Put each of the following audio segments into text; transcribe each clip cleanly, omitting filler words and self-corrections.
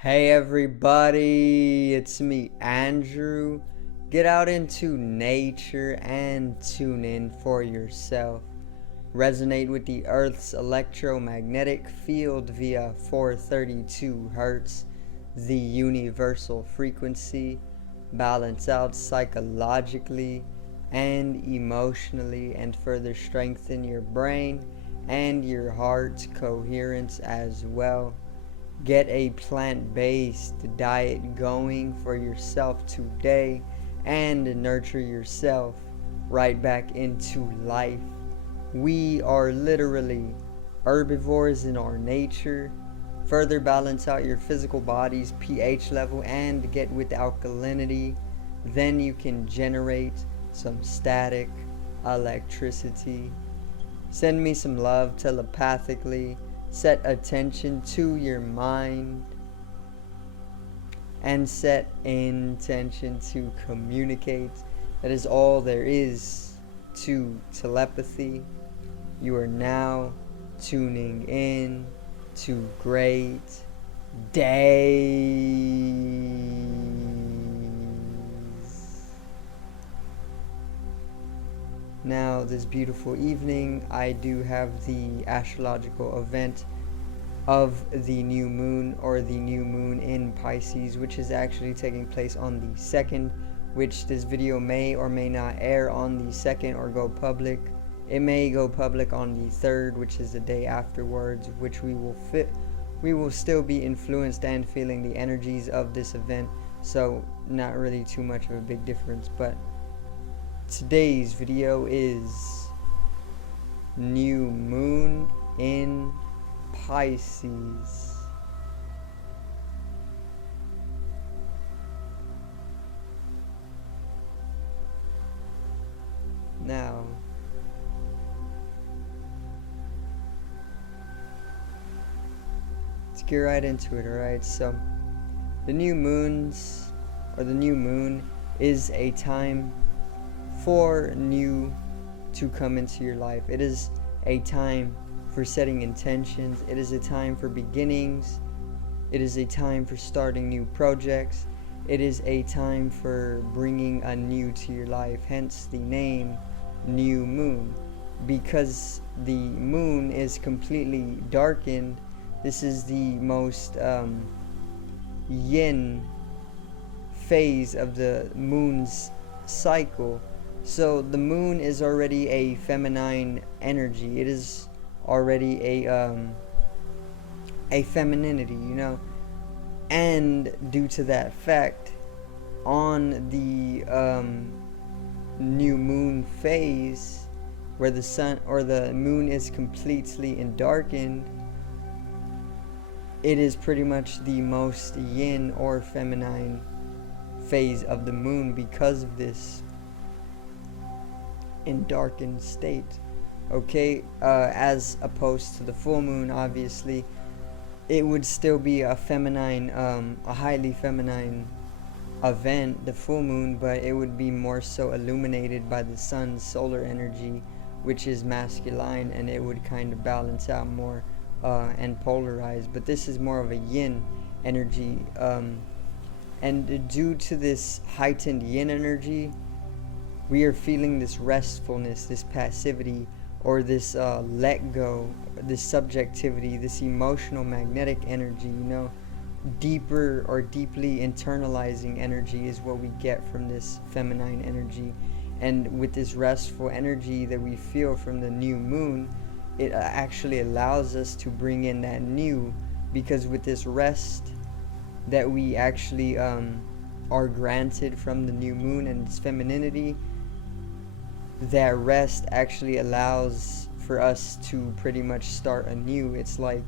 Hey everybody, it's me, Andrew. Get out into nature and tune in for yourself. Resonate with the Earth's electromagnetic field via 432 Hz, the universal frequency. Balance out psychologically and emotionally, and further strengthen your brain and your heart's coherence as well. Get a plant-based diet going for yourself today and nurture yourself right back into life. We are literally herbivores in our nature. Further balance out your physical body's pH level and get with alkalinity. Then you can generate some static electricity. Send me some love telepathically. Set attention to your mind and set intention to communicate. That is all there is to telepathy. You are now tuning in to great days. Now, this beautiful evening, I do have the astrological event of the new moon, or the new moon in Pisces, which is actually taking place on the 2nd, which this video may or may not air on the 2nd or go public. It may go public on the 3rd, which is the day afterwards, which we will still be influenced and feeling the energies of this event, so not really too much of a big difference. But today's video is new moon in Pisces. Now, let's get right into it, alright? So, the new moons, or the new moon, is a time for new to come into your life. It is a time for setting intentions. It is a time for beginnings. It is a time for starting new projects. It is a time for bringing a new to your life, hence the name new moon, because the moon is completely darkened. This is the most yin phase of the moon's cycle. So the moon is already a feminine energy. It is already a femininity, and due to that fact, on the new moon phase, where the sun or the moon is completely darkened, it is pretty much the most yin or feminine phase of the moon because of this in darkened state. Okay, as opposed to the full moon, obviously it would still be a feminine, a highly feminine event, the full moon, but it would be more so illuminated by the sun's solar energy, which is masculine, and it would kind of balance out more and polarize. But this is more of a yin energy, and due to this heightened yin energy, we are feeling this restfulness, this passivity, or this let go, this subjectivity, this emotional magnetic energy, deeper or deeply internalizing energy is what we get from this feminine energy. And with this restful energy that we feel from the new moon, it actually allows us to bring in that new, because with this rest that we actually are granted from the new moon and its femininity, that rest actually allows for us to pretty much start anew. It's like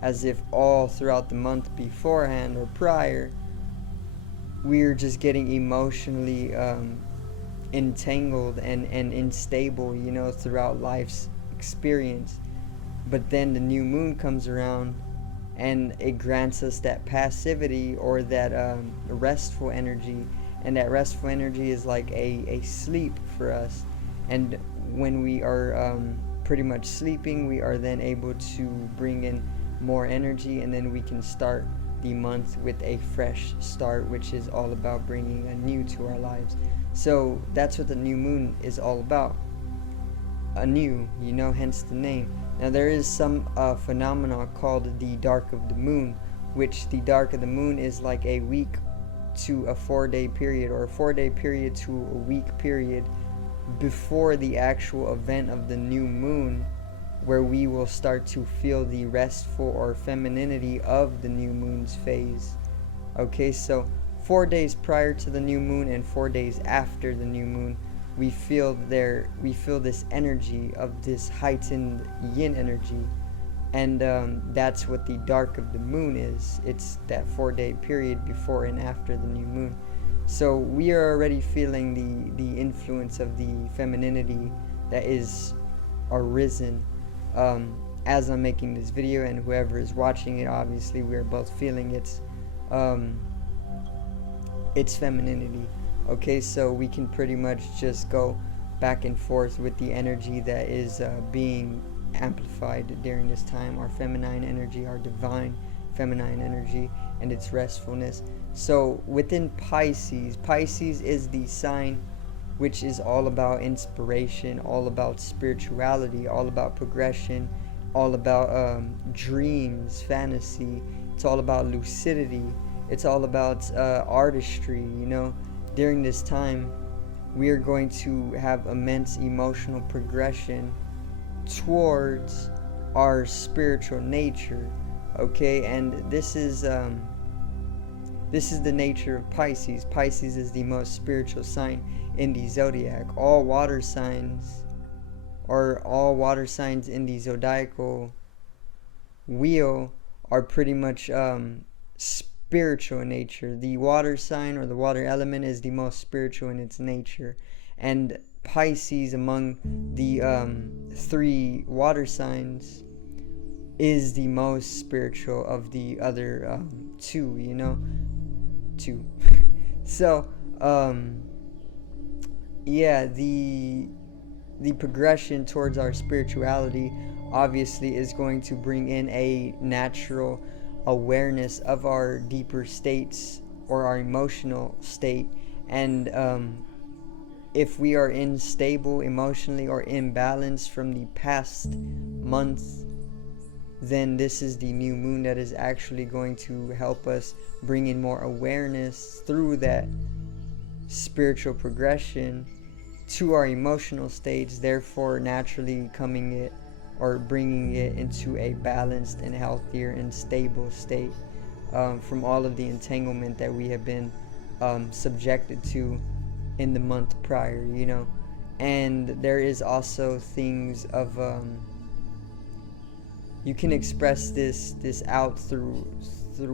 as if all throughout the month beforehand or prior, we're just getting emotionally entangled and unstable, throughout life's experience. But then the new moon comes around and it grants us that passivity, or that restful energy. And that restful energy is like a sleep for us. And when we are pretty much sleeping, we are then able to bring in more energy, and then we can start the month with a fresh start, which is all about bringing anew to our lives. So that's what the new moon is all about. Anew, hence the name. Now there is some phenomena called the dark of the moon, which the dark of the moon is like a week to a 4-day period, or a 4-day period to a week period before the actual event of the new moon, where we will start to feel the restful or femininity of the new moon's phase. Okay, so 4 days prior to the new moon and 4 days after the new moon, we feel this energy of this heightened yin energy, and that's what the dark of the moon is. It's that 4-day period before and after the new moon. So we are already feeling the influence of the femininity that is arisen as I'm making this video, and whoever is watching it, obviously we are both feeling its femininity. Okay, so we can pretty much just go back and forth with the energy that is being amplified during this time, our feminine energy, our divine feminine energy, and its restfulness. So within Pisces is the sign which is all about inspiration, all about spirituality, all about progression, all about dreams, fantasy. It's all about lucidity. It's all about artistry. During this time, we are going to have immense emotional progression towards our spiritual nature. Okay, and this is the nature of Pisces. Pisces is the most spiritual sign in the zodiac. All water signs in the zodiacal wheel are pretty much spiritual in nature. The water sign, or the water element, is the most spiritual in its nature, and Pisces, among the 3 water signs, is the most spiritual of the other 2. So the progression towards our spirituality obviously is going to bring in a natural awareness of our deeper states, or our emotional state, and if we are unstable emotionally or imbalanced from the past month, then this is the new moon that is actually going to help us bring in more awareness through that spiritual progression to our emotional states, therefore naturally bringing it into a balanced and healthier and stable state from all of the entanglement that we have been subjected to in the month prior. And there is also things of you can express this out through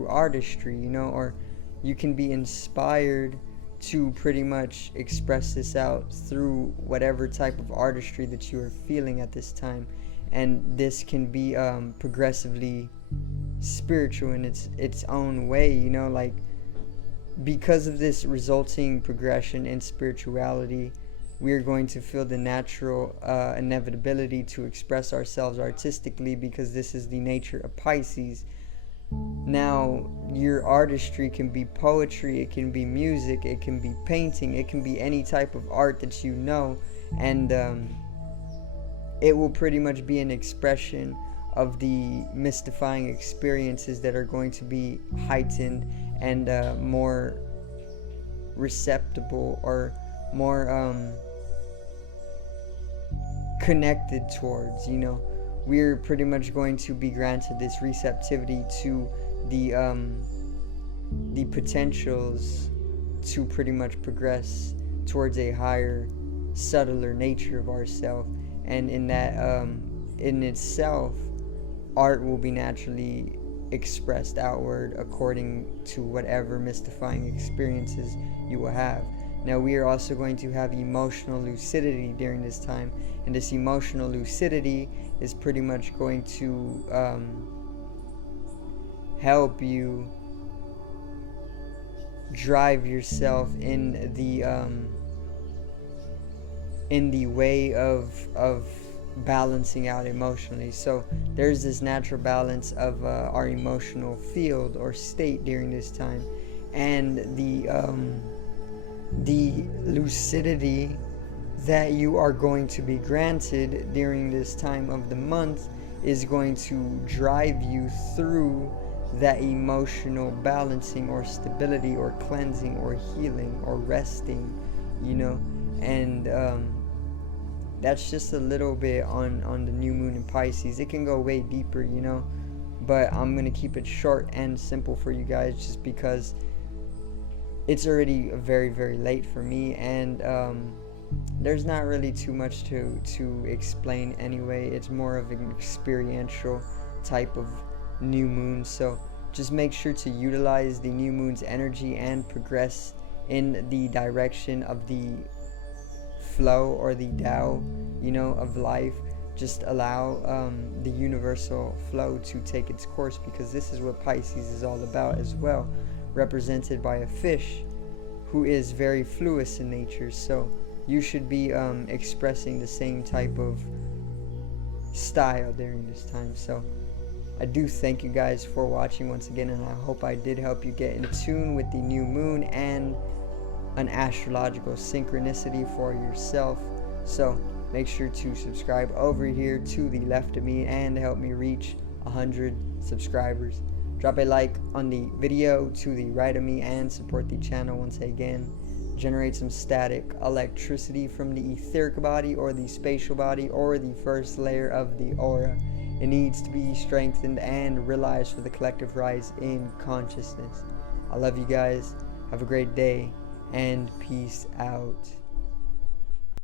artistry, or you can be inspired to pretty much express this out through whatever type of artistry that you are feeling at this time. And this can be progressively spiritual in its own way, like, because of this resulting progression in spirituality, we are going to feel the natural inevitability to express ourselves artistically, because this is the nature of Pisces. Now, your artistry can be poetry, it can be music, it can be painting, it can be any type of art that and it will pretty much be an expression of the mystifying experiences that are going to be heightened and more receptible, or more connected towards. We're pretty much going to be granted this receptivity to the potentials to pretty much progress towards a higher, subtler nature of ourself. And in that in itself, art will be naturally expressed outward according to whatever mystifying experiences you will have. Now, we are also going to have emotional lucidity during this time, and this emotional lucidity is pretty much going to help you drive yourself in the way of balancing out emotionally. So there's this natural balance of our emotional field or state during this time, and the lucidity that you are going to be granted during this time of the month is going to drive you through that emotional balancing or stability or cleansing or healing or resting, you know. And that's just a little bit on the new moon in Pisces. It can go way deeper, you know, but I'm gonna keep it short and simple for you guys, just because it's already very, very late for me, and there's not really too much to explain anyway. It's more of an experiential type of new moon. So just make sure to utilize the new moon's energy and progress in the direction of the flow or the Tao, you know, of life. Just allow the universal flow to take its course, because this is what Pisces is all about as well, represented by a fish who is very fluid in nature. So you should be expressing the same type of style during this time. So I do thank you guys for watching once again, and I hope I did help you get in tune with the new moon and an astrological synchronicity for yourself. So make sure to subscribe over here to the left of me and help me reach 100 subscribers. Drop a like on the video to the right of me and support the channel once again. Generate some static electricity from the etheric body or the spatial body or the first layer of the aura. It needs to be strengthened and realized for the collective rise in consciousness. I love you guys. Have a great day and peace out.